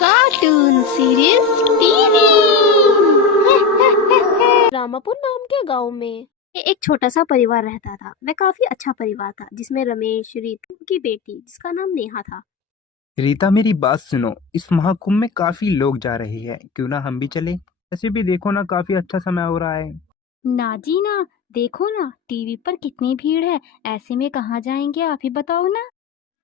Cartoon series TV. Ramapur नाम के गांव में एक छोटा सा परिवार रहता था। वह काफी अच्छा परिवार था, जिसमें रमेश, रीता की बेटी जिसका नाम नेहा था। रीता, मेरी बात सुनो। इस महाकुंभ में काफी लोग जा रहे हैं, क्यों ना हम भी चले। ऐसे भी देखो ना, काफी अच्छा समय हो रहा है। ना जी ना, देखो ना टीवी पर कितनी भीड़ है। ऐसे में कहाँ जाएंगे, आप ही बताओ ना।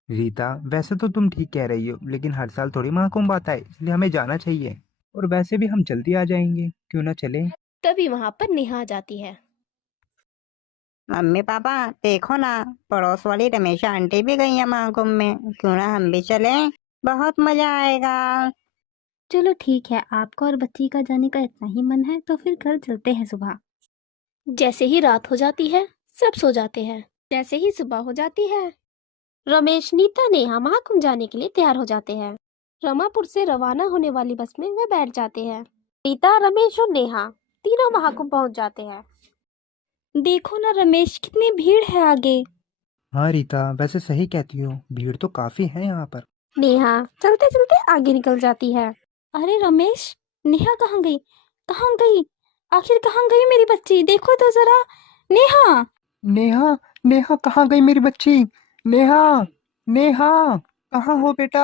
रीता, वैसे तो तुम ठीक कह रही हो, लेकिन हर साल थोड़ी महाकुंभ आता है, इसलिए हमें जाना चाहिए। और वैसे भी हम जल्दी आ जाएंगे, क्यों ना चले। तभी वहां पर नेहा आ जाती है। मम्मी पापा देखो ना, पड़ोस वाली रमेशा आंटी भी गई है महाकुंभ में। क्यों ना हम भी चलें, बहुत मजा आएगा। चलो ठीक है, आपका और बच्ची का जाने का इतना ही मन है तो फिर कल चलते हैं सुबह। जैसे ही रात हो जाती है, सब सो जाते हैं। जैसे ही सुबह हो जाती है, रमेश, नीता, नेहा महाकुंभ जाने के लिए तैयार हो जाते हैं। रमापुर से रवाना होने वाली बस में वे बैठ जाते हैं। रीता, रमेश और नेहा तीनों महाकुंभ पहुंच जाते हैं। देखो ना रमेश, कितनी भीड़ है आगे। हाँ रीता, वैसे सही कहती हो, भीड़ तो काफी है यहाँ पर। नेहा चलते चलते आगे निकल जाती है। अरे रमेश, नेहा कहाँ गई, कहाँ गई, आखिर कहाँ गई मेरी बच्ची, देखो तो जरा। नेहा, नेहा, नेहा कहाँ गई मेरी बच्ची। नेहा, नेहा, कहाँ हो बेटा।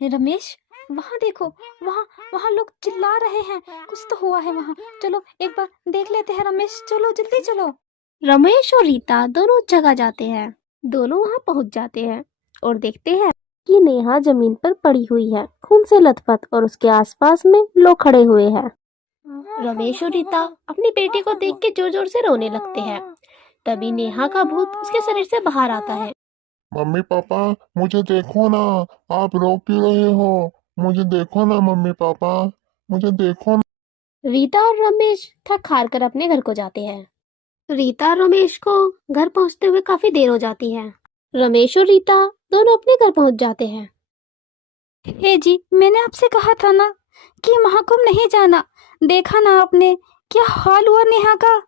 रमेश, वहाँ देखो, वहाँ वहाँ लोग चिल्ला रहे हैं, कुछ तो हुआ है वहाँ। चलो एक बार देख लेते हैं रमेश, चलो जल्दी चलो। रमेश और रीता दोनों उस जगह जाते हैं। दोनों वहां पहुंच जाते हैं और देखते हैं कि नेहा जमीन पर पड़ी हुई है, खून से लथपथ, और उसके आसपास में लोग खड़े हुए हैं। रमेश और रीता अपनी बेटी को देख के जोर जोर से रोने लगते हैं। तभी नेहा का भूत उसके शरीर से बाहर आता है। मम्मी पापा, मुझे देखो ना, आप रो क्यों रहे हो। मुझे देखो ना मम्मी पापा, मुझे देखो ना। रीता और रमेश थक हार कर अपने घर को जाते हैं। रीता और रमेश को घर पहुंचते हुए काफी देर हो जाती है। रमेश और रीता दोनों अपने घर पहुंच जाते हैं। हे जी, मैंने आपसे कहा था ना कि महाकुंभ नहीं जाना। देखा ना आपने क्या हाल हुआ नेहा का।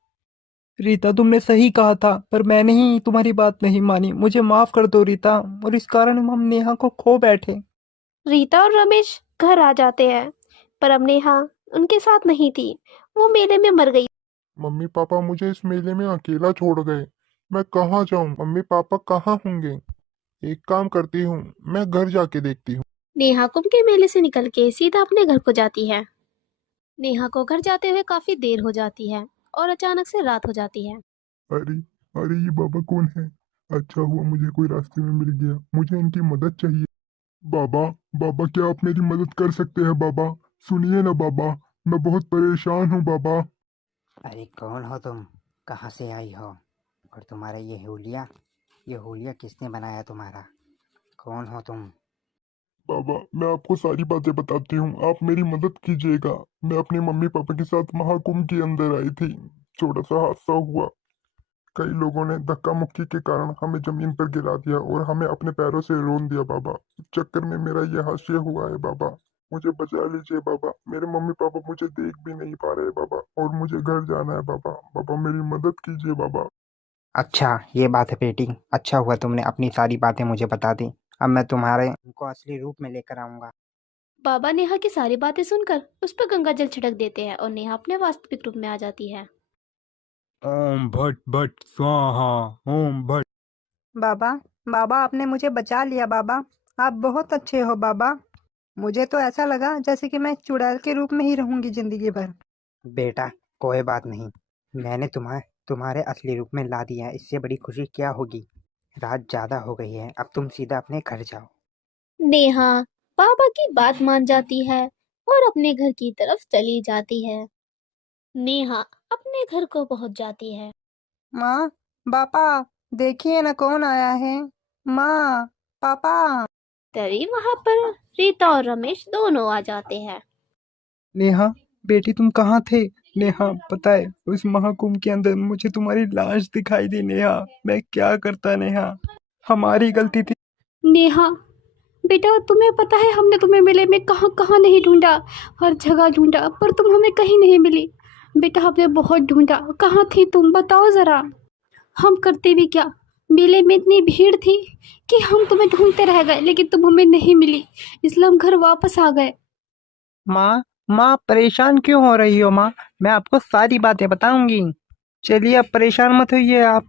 रीता, तुमने सही कहा था, पर मैंने ही तुम्हारी बात नहीं मानी। मुझे माफ कर दो रीता, और इस कारण हम नेहा को खो बैठे। रीता और रमेश घर आ जाते हैं, पर अब नेहा उनके साथ नहीं थी। वो मेले में मर गई। मम्मी पापा मुझे इस मेले में अकेला छोड़ गए। मैं कहाँ जाऊँ, मम्मी पापा कहाँ होंगे। एक काम करती हूँ, मैं घर जाके देखती हूँ। नेहा कुंभ के मेले से निकल के सीधा अपने घर को जाती है। नेहा को घर जाते हुए काफी देर हो जाती है और अचानक से रात हो जाती है। अरे, अरे ये बाबा कौन है। अच्छा हुआ मुझे कोई रास्ते में मिल गया, मुझे इनकी मदद चाहिए। बाबा, बाबा क्या आप मेरी मदद कर सकते हैं बाबा। सुनिए ना बाबा, मैं बहुत परेशान हूँ बाबा। अरे कौन हो तुम, कहाँ से आई हो, और तुम्हारा ये हुलिया किसने बनाया तुम्हारा, कौन हो तुम। बाबा मैं आपको सारी बातें बताती हूँ, आप मेरी मदद कीजिएगा। मैं अपने मम्मी पापा के साथ महाकुंभ के अंदर आई थी। छोटा सा हादसा हुआ। कई लोगों ने धक्का मुक्की के कारण हमें जमीन पर गिरा दिया और हमें अपने पैरों से रोन दिया बाबा। इस चक्कर में मेरा ये हादसा हुआ है बाबा। मुझे बचा लीजिए बाबा, मेरे मम्मी पापा मुझे देख भी नहीं पा रहे बाबा, और मुझे घर जाना है बाबा। बाबा मेरी मदद कीजिए बाबा। अच्छा ये बात है बेटी, अच्छा हुआ तुमने अपनी सारी बातें मुझे बता दी। अब मैं तुम्हारे उनको असली रूप में लेकर आऊंगा। बाबा नेहा की सारी बातें सुनकर उस पर गंगा जल छिड़क देते हैं और नेहा अपने वास्तविक रूप में आ जाती है। ओम भट भट स्वाहा। ओम भट। बाबा, बाबा आपने मुझे बचा लिया बाबा, आप बहुत अच्छे हो बाबा। मुझे तो ऐसा लगा जैसे कि मैं चुड़ैल के रूप में ही रहूंगी जिंदगी भर। बेटा कोई बात नहीं, मैंने तुम्हारे असली रूप में ला दिया है, इससे बड़ी खुशी क्या होगी। रात ज्यादा हो गई है, अब तुम सीधा अपने घर जाओ। नेहा बाबा की बात मान जाती है और अपने घर की तरफ चली जाती है। नेहा अपने घर को पहुंच जाती है। माँ, पापा, देखिए ना कौन आया है। माँ, पापा। तभी वहां पर रीता और रमेश दोनों आ जाते हैं। नेहा, बेटी तुम कहाँ थे। नेहा, पता है उस महाकुंभ के अंदर मुझे तुम्हारी लाश दिखाई दी। नेहा, मैं क्या करता। नेहा, हमारी गलती थी। नेहा बेटा, तुम्हें पता है हमने तुम्हें मेले में कहाँ कहाँ नहीं ढूंढा, हर जगह ढूंढा, पर तुम हमें कहीं नहीं मिली। बेटा हमने बहुत ढूंढा, कहाँ थी तुम, बताओ जरा। हम करते भी क्या, मेले में इतनी भीड़ थी कि हम तुम्हें ढूंढते रह गए, लेकिन तुम हमें नहीं मिली, इसलिए हम घर वापस आ गए। माँ, माँ परेशान क्यों हो रही हो माँ? मैं आपको सारी बातें बताऊंगी। चलिए अब परेशान मत होइए आप।